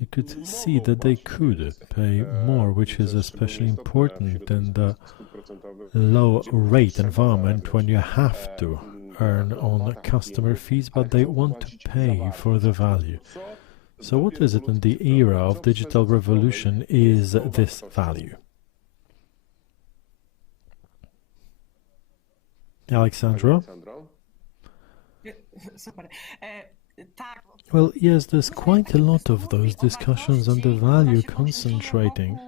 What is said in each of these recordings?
you could see that they could pay more, which is especially important in the low rate environment when you have to earn on customer fees, but they want to pay for the value. So what is it in the era of digital revolution is this value? Aleksandra? Well, yes, there's quite a lot of those discussions on the value concentrating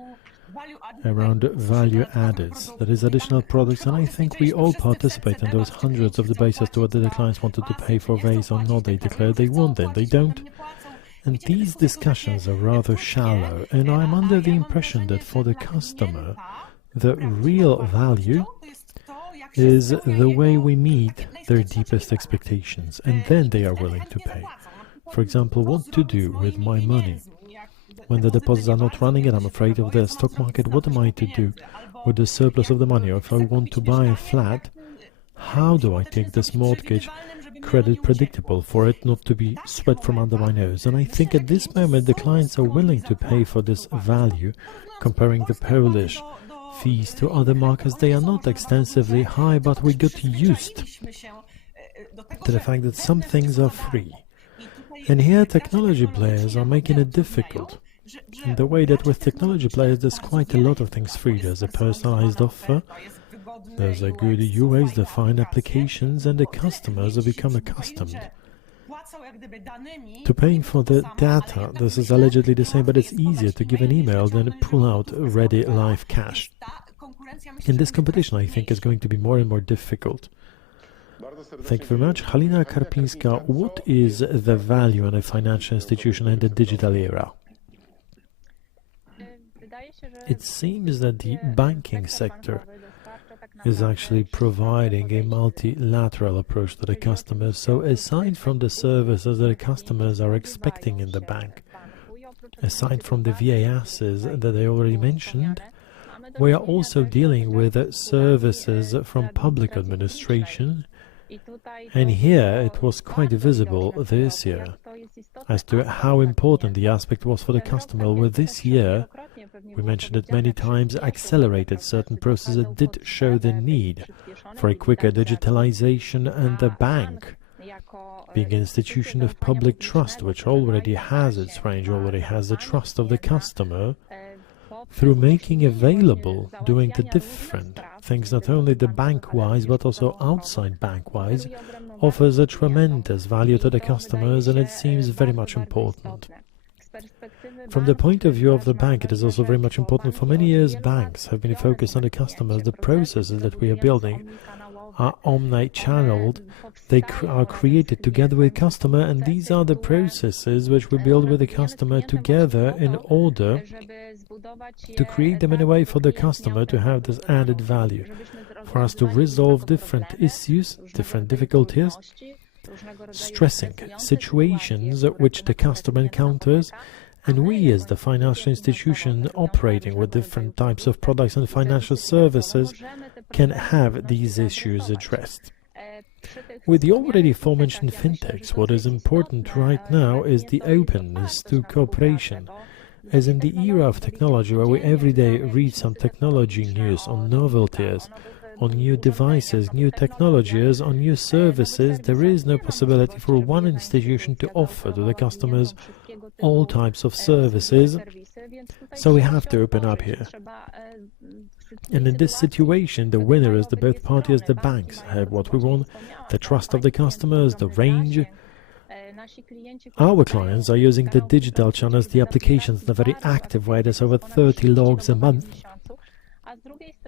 around value added, that is additional products, and I think we all participate in those hundreds of debates as to whether the clients wanted to pay for VAs or not. They declare they want, then they don't. And these discussions are rather shallow, and I'm under the impression that for the customer, the real value is the way we meet their deepest expectations, and then they are willing to pay. For example, what to do with my money? When the deposits are not running and I'm afraid of the stock market, what am I to do with the surplus of the money? Or if I want to buy a flat, how do I take this mortgage credit predictable for it not to be swept from under my nose? And I think at this moment the clients are willing to pay for this value. Comparing the Polish fees to other markets, they are not extensively high, but we got used to the fact that some things are free. And here technology players are making it difficult, in the way that with technology players there's quite a lot of things free. There's a personalized offer, there's a good UX, defined applications, and the customers have become accustomed to paying for the data. This is allegedly the same, but it's easier to give an email than pull out ready live cash. And this competition, I think, is going to be more and more difficult. Thank you very much. Halina, Karpińska, what is the value in a financial institution in the digital era? It seems that the banking sector is actually providing a multilateral approach to the customers. So aside from the services that the customers are expecting in the bank, aside from the VASs that I already mentioned, we are also dealing with services from public administration. And here it was quite visible this year as to how important the aspect was for the customer. With this year, we mentioned it many times, accelerated certain processes that did show the need for a quicker digitalization, and the bank, being an institution of public trust, which already has its range, already has the trust of the customer, through making available, doing the different things, not only the bank-wise, but also outside bank-wise, offers a tremendous value to the customers, and it seems very much important. From the point of view of the bank, it is also very much important. For many years, banks have been focused on the customers. The processes that we are building are omni-channeled. They are created together with customer, and these are the processes which we build with the customer together in order to create them in a way for the customer to have this added value, for us to resolve different issues, different difficulties, stressing situations which the customer encounters, and we as the financial institution operating with different types of products and financial services can have these issues addressed. With the already aforementioned fintechs, what is important right now is the openness to cooperation. As in the era of technology, where we every day read some technology news on novelties, on new devices, new technologies, on new services, there is no possibility for one institution to offer to the customers all types of services, so we have to open up here. And in this situation, the winner is the both parties, the banks have what we want, the trust of the customers, the range. Our clients are using the digital channels, the applications in a very active way. There's over 30 logs a month.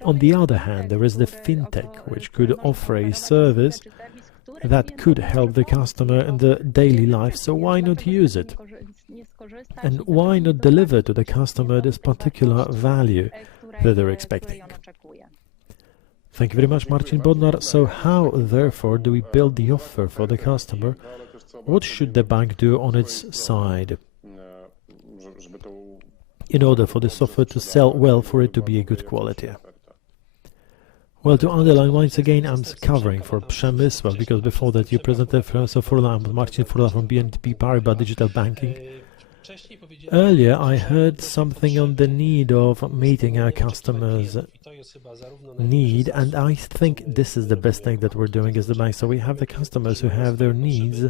On the other hand, there is the fintech, which could offer a service that could help the customer in the daily life, so why not use it? And why not deliver to the customer this particular value that they're expecting? Thank you very much, Marcin, Bodnar. So how, therefore, do we build the offer for the customer? What should the bank do on its side in order for this offer to sell well, for it to be a good quality? Well, to underline once again, I'm covering for Przemysław, because before that you presented Professor Furla. I'm Marcin Furla from BNP Paribas Digital Banking. Earlier, I heard something on the need of meeting our customers' need, and I think this is the best thing that we're doing as the bank. So we have the customers who have their needs.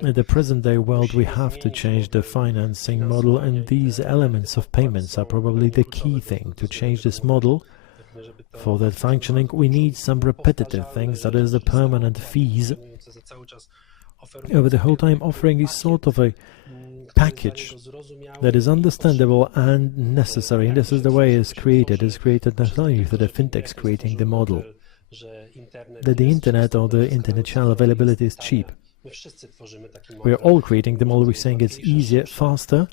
In the present-day world, we have to change the financing model, and these elements of payments are probably the key thing. To change this model, for that functioning, we need some repetitive things, that is the permanent fees. Over the whole time, offering is sort of a package that is understandable and necessary, and this is the way it's created. It's created not only through the fintechs creating the model, that the internet or the internet channel availability is cheap. We are all creating the model, we're saying it's easier, faster.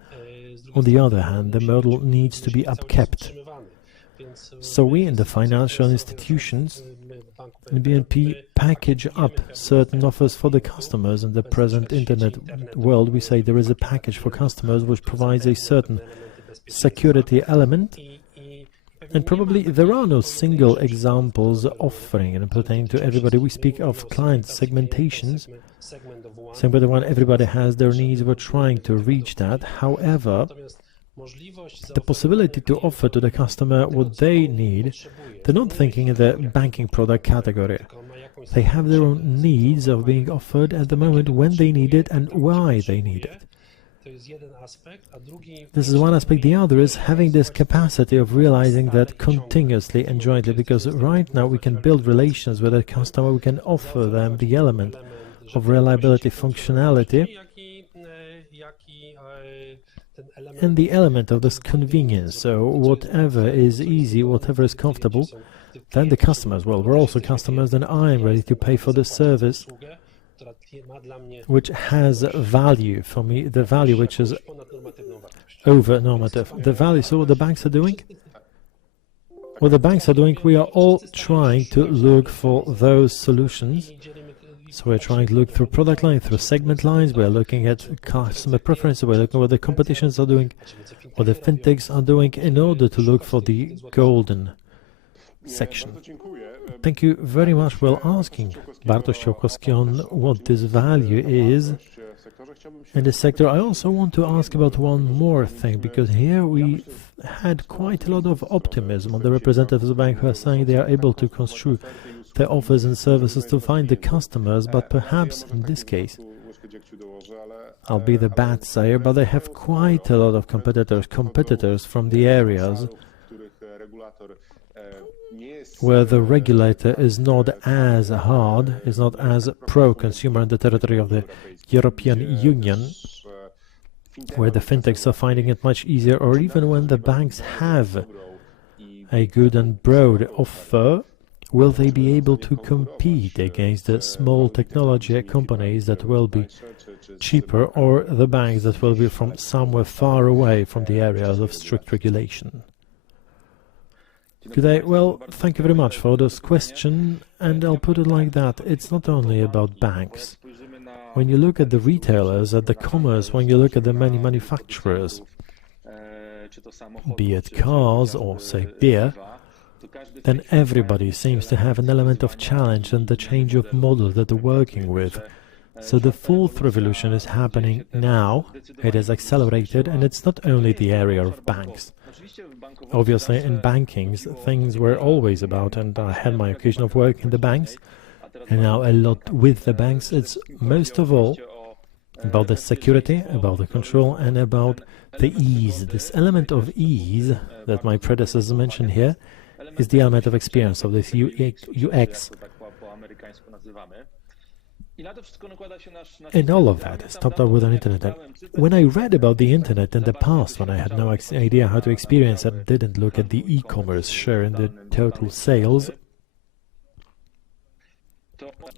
On the other hand, the model needs to be upkept. So we in the financial institutions in BNP package up certain offers for the customers. In the present internet world, we say there is a package for customers which provides a certain security element, and probably there are no single examples offering and pertaining to everybody. We speak of client segmentations, saying whether one everybody has their needs, we're trying to reach that. However, the possibility to offer to the customer what they need, they're not thinking in the banking product category. They have their own needs of being offered at the moment when they need it and why they need it. This is one aspect. The other is having this capacity of realizing that continuously and jointly, because right now we can build relations with a customer, we can offer them the element of reliability, functionality, and the element of this convenience. So whatever is easy, whatever is comfortable, then the customers, well, we're also customers, then I am ready to pay for the service which has value for me, the value which is over normative. The value, so what the banks are doing? What the banks are doing, we are all trying to look for those solutions. So we're trying to look through product lines, through segment lines, we're looking at customer preferences, we're looking at what the competitions are doing, what the fintechs are doing, in order to look for the golden section. Thank you very much. Well, asking Bartosz Ciołkowski on what this value is in the sector. I also want to ask about one more thing, because here we had quite a lot of optimism on the representatives of the bank who are saying they are able to construe their offers and services to find the customers, but perhaps in this case, I'll be the bad sayer, but they have quite a lot of competitors from the areas where the regulator is not as hard, is not as pro-consumer in the territory of the European Union, where the fintechs are finding it much easier, or even when the banks have a good and broad offer, will they be able to compete against the small technology companies that will be cheaper, or the banks that will be from somewhere far away from the areas of strict regulation? Good day. Well, thank you very much for this question, and I'll put it like that. It's not only about banks. When you look at the retailers, at the commerce, when you look at the many manufacturers, be it cars or, say, beer, then everybody seems to have an element of challenge and the change of model that they're working with. So the fourth revolution is happening now. It is accelerated, and it's not only the area of banks. Obviously, in banking, things were always about, and I had my occasion of working in the banks, and now a lot with the banks. It's most of all about the security, about the control, and about the ease. This element of ease that my predecessor mentioned here is the element of experience, of this UX. And all of that is topped up with an internet. And when I read about the internet in the past, when I had no idea how to experience it, didn't look at the e-commerce share in the total sales,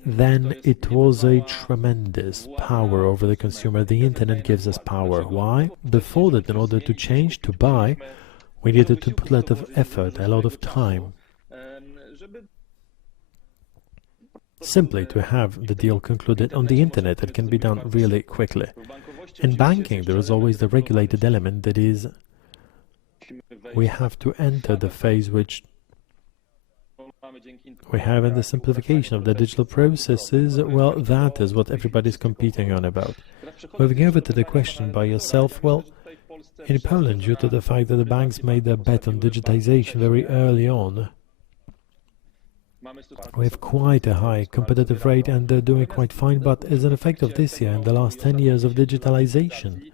then it was a tremendous power over the consumer. The internet gives us power. Why? Before that, in order to change, to buy, we needed to put a lot of effort, a lot of time, simply to have the deal concluded. On the internet, it can be done really quickly. In banking, there is always the regulated element, that is, we have to enter the phase which we have in the simplification of the digital processes, well, that is what everybody's competing on about. Moving over to the question by yourself, well, in Poland, due to the fact that the banks made their bet on digitization very early on, we have quite a high competitive rate and they're doing quite fine, but as an effect of this year and the last 10 years of digitalization,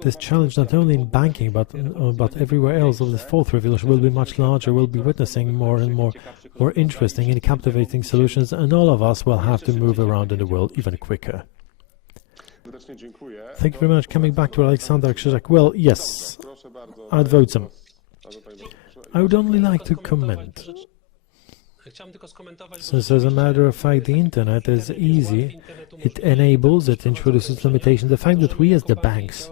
this challenge not only in banking but everywhere else of this fourth revolution will be much larger. We'll be witnessing more and more interesting and captivating solutions, and all of us will have to move around in the world even quicker. Thank you very much. Coming back to Aleksandra-Krzyżak. Well, yes, I'd vote some. I would only like to comment. Since, as a matter of fact, the internet is easy, it enables, it introduces limitations. The fact that we as the banks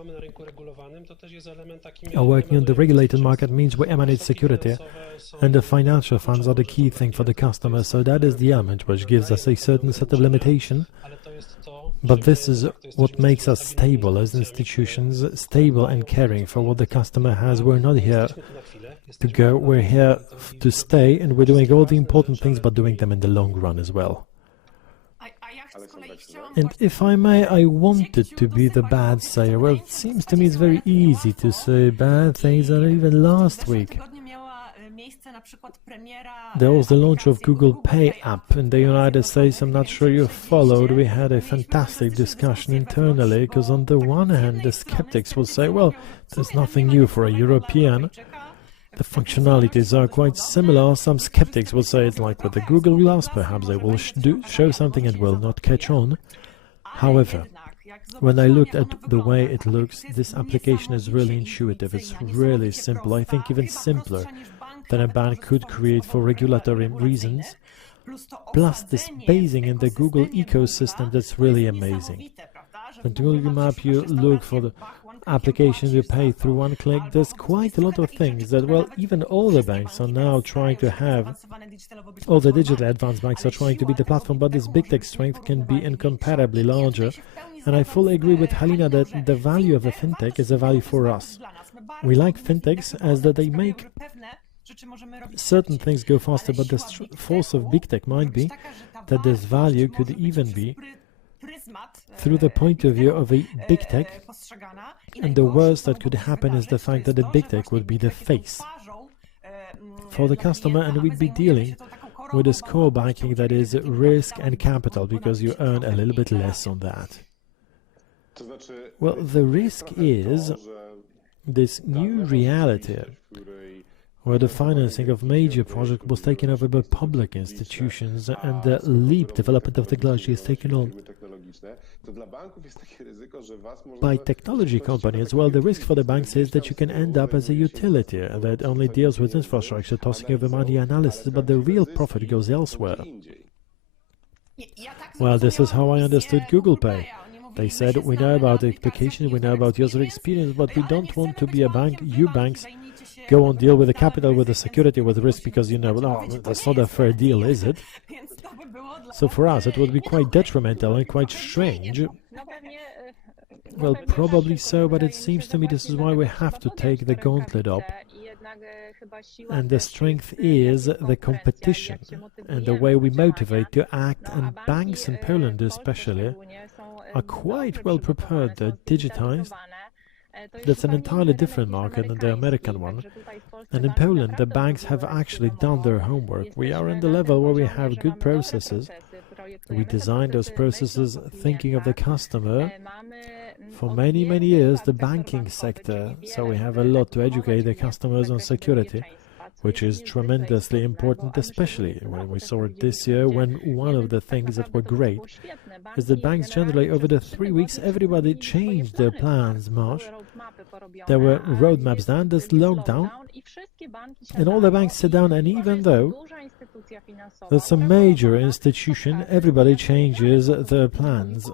are working on the regulated market means we emanate security, and the financial funds are the key thing for the customer. So that is the element which gives us a certain set of limitation. But this is what makes us stable as institutions, stable and caring for what the customer has. We're not here to go, we're here to stay, and we're doing all the important things, but doing them in the long run as well. And if I may, I wanted to be the bad sayer. Well, it seems to me it's very easy to say bad things, and even last week there was the launch of Google Pay app in the United States. I'm not sure you followed. We had a fantastic discussion internally, because on the one hand, the skeptics will say, well, there's nothing new for a European. The functionalities are quite similar. Some skeptics will say it's like with the Google Glass, perhaps they will show something and will not catch on. However, when I looked at the way it looks, this application is really intuitive. It's really simple. I think even simpler than a bank could create for regulatory reasons. Plus this basing in the Google ecosystem, that's really amazing. On Google Map, you look for the applications you pay through one click. There's quite a lot of things that, well, even all the banks are now trying to have, all the digital advanced banks are trying to be the platform, but this big tech strength can be incomparably larger. And I fully agree with Halina that the value of a fintech is a value for us. We like fintechs as that they make certain things go faster, but the force of big tech might be that this value could even be through the point of view of a big tech, and the worst that could happen is the fact that the big tech would be the face for the customer, and we'd be dealing with this core banking that is risk and capital, because you earn a little bit less on that. Well, the risk is this new reality where the financing of major projects was taken over by public institutions and the leap development of technology is taken on by technology companies. Well, the risk for the banks is that you can end up as a utility that only deals with infrastructure, tossing over money analysis, but the real profit goes elsewhere. Well, this is how I understood Google Pay. They said, we know about the application, we know about user experience, but we don't want to be a bank. You banks go on, deal with the capital, with the security, with the risk, because you know, oh, that's not a fair deal, is it? So for us, it would be quite detrimental and quite strange. Well, probably so, but it seems to me this is why we have to take the gauntlet up. And the strength is the competition and the way we motivate to act, and banks in Poland especially are quite well prepared. They're digitized. That's an entirely different market than the American one. And in Poland, the banks have actually done their homework. We are in the level where we have good processes. We designed those processes thinking of the customer for many, many years, the banking sector. So we have a lot to educate the customers on security, which is tremendously important, especially when we saw it this year, when one of the things that were great is that banks generally, over the 3 weeks, everybody changed their plans much. There were roadmaps done, there's lockdown, and all the banks sit down, and even though that's a major institution, everybody changes their plans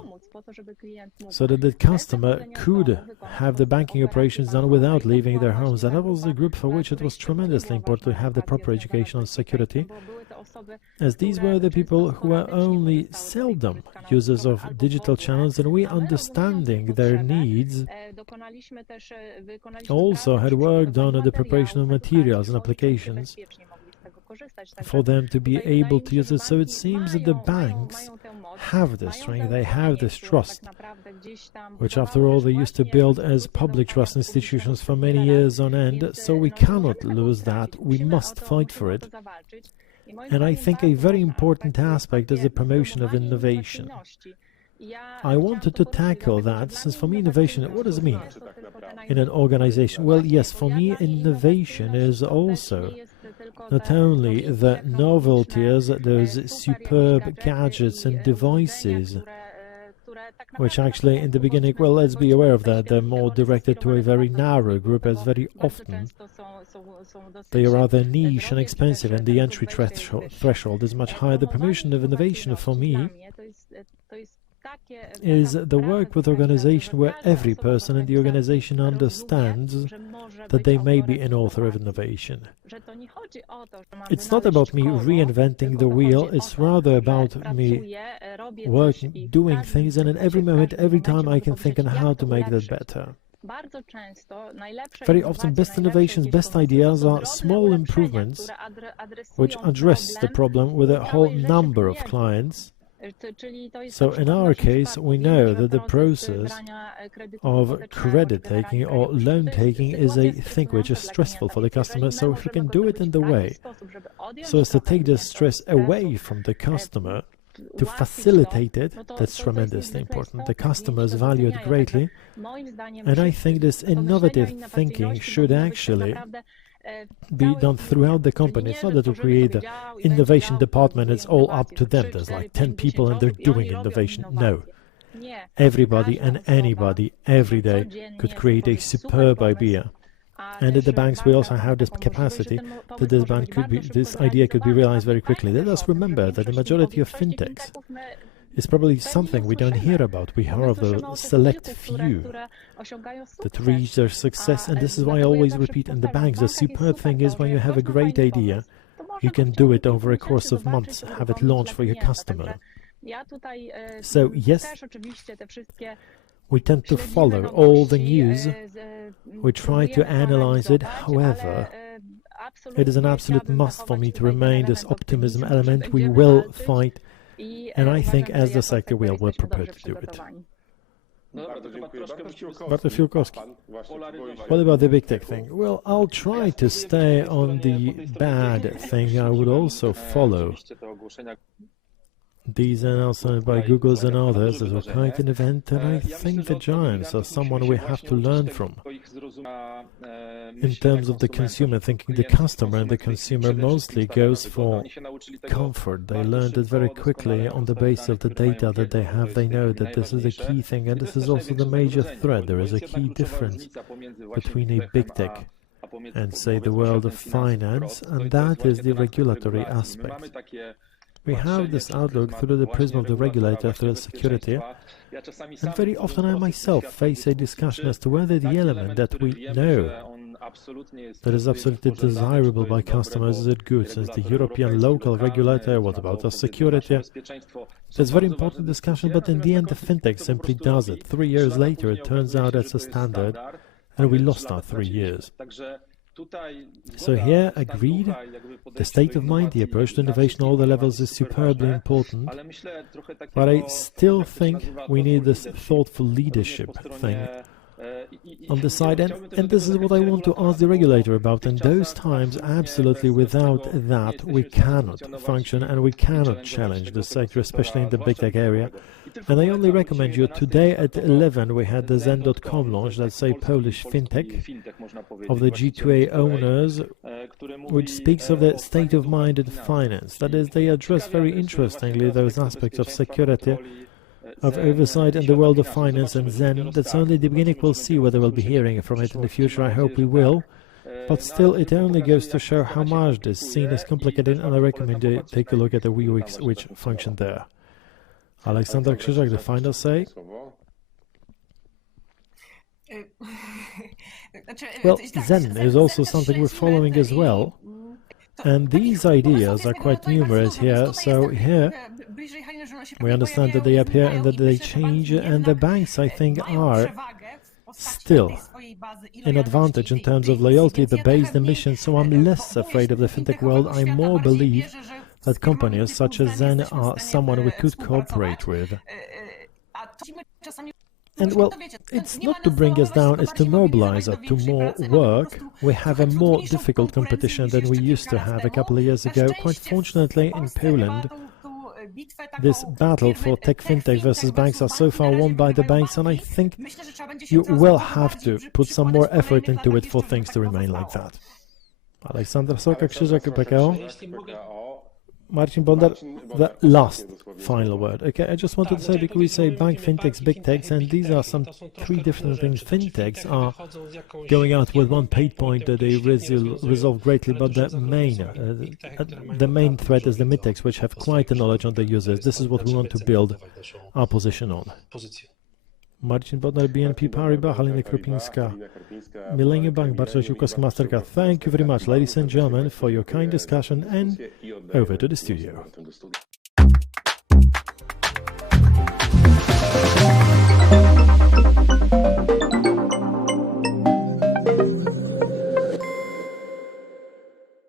so that the customer could have the banking operations done without leaving their homes. And that was the group for which it was tremendously important to have the proper education on security, as these were the people who were only seldom users of digital channels, and we, understanding their needs, also had worked on the preparation of materials and applications for them to be able to use it. So it seems that the banks have this strength, they have this trust, which after all they used to build as public trust institutions for many years on end, so we cannot lose that, we must fight for it. And I think a very important aspect is the promotion of innovation. I wanted to tackle that, since for me innovation, what does it mean in an organization? Well, yes, for me innovation is also not only the novelties, those superb gadgets and devices, which actually in the beginning, well, let's be aware of that, they're more directed to a very narrow group, as very often they are rather niche and expensive, and the entry threshold is much higher. The promotion of innovation for me is the work with organization where every person in the organization understands that they may be an author of innovation. It's not about me reinventing the wheel, it's rather about me working, doing things, and at every moment, every time I can think on how to make that better. Very often best innovations, best ideas are small improvements which address the problem with a whole number of clients. So in our case, we know that the process of credit taking or loan taking is a thing which is stressful for the customer. So if we can do it in the way so as to take the stress away from the customer, to facilitate it, that's tremendously important. The customers value it greatly, and I think this innovative thinking should actually be done throughout the company. It's not that we create the innovation department, it's all up to them. There's like 10 people and they're doing innovation. No. Everybody and anybody every day could create a superb idea. And at the banks we also have this capacity that this idea could be realized very quickly. Let us remember that the majority of fintechs is probably something we don't hear about. We hear of the select few that reach their success, and this is why I always repeat in the banks, the superb thing is when you have a great idea, you can do it over a course of months, have it launched for your customer. So yes, we tend to follow all the news, we try to analyze it, however, it is an absolute must for me to remain this optimism element. We will fight, and I think as the sector we're prepared to do it. Bartosz Ciołkowski. What about the big tech thing? Well, I'll try to stay on the bad thing. I would also follow these announcements by Google's and others as a kind of event, and I think the giants are someone we have to learn from. In terms of the consumer thinking, the customer and the consumer mostly goes for comfort. They learned it very quickly on the basis of the data that they have. They know that this is a key thing, and this is also the major threat. There is a key difference between a big tech and, say, the world of finance, and that is the regulatory aspect. We have this outlook through the prism of the regulator, through security, and very often I myself face a discussion as to whether the element that we know that is absolutely desirable by customers is it good, since the European local regulator, what about the security? It's a very important discussion, but in the end the fintech simply does it. 3 years later it turns out it's a standard, and we lost our 3 years. So here, agreed, the state of mind, the approach to innovation, all the levels is superbly important, but I still think we need this thoughtful leadership thing on the side, and this is what I want to ask the regulator about. In those times, absolutely without that, we cannot function and we cannot challenge the sector, especially in the big tech area. And I only recommend you, today at 11 we had the Zen.com launch, that's a Polish fintech of the G2A owners, which speaks of the state of mind in finance. That is, they address very interestingly those aspects of security, of oversight in the world of finance, and Zen. That's only the beginning. We'll see whether we'll be hearing from it in the future. I hope we will. But still, it only goes to show how much this scene is complicated, and I recommend you take a look at the WeWix which function there. Aleksandra-Krzyżak, the final say? Well, Zen is also something we're following as well. And these ideas are quite numerous here. So here we understand that they appear and that they change, and the banks, I think, are still an advantage in terms of loyalty, the base, the mission, so I'm less afraid of the fintech world. I more believe that companies such as Zen are someone we could cooperate with. And well, it's not to bring us down, it's to mobilize us to more work. We have a more difficult competition than we used to have a couple of years ago. Quite fortunately, in Poland, this battle for tech fintech versus banks are so far won by the banks, and I think you will have to put some more effort into it for things to remain like that. Aleksandra, Sroka-Krzyżak, PKO. Marcin, Bodnar, the last final word. Okay, I just wanted to say, because we say bank, fintechs, big techs, and these are some three different things. Fintechs are going out with one pain point that they resolve greatly, but the main threat is the mid-techs, which have quite a knowledge on the users. This is what we want to build our position on. Marcin, Bodnar, BNP Paribas, Halina, Karpińska, Millennium Bank, Bartosz, Ciołkowski, Mastercard. Thank you very much, ladies and gentlemen, for your kind discussion, and over to the studio.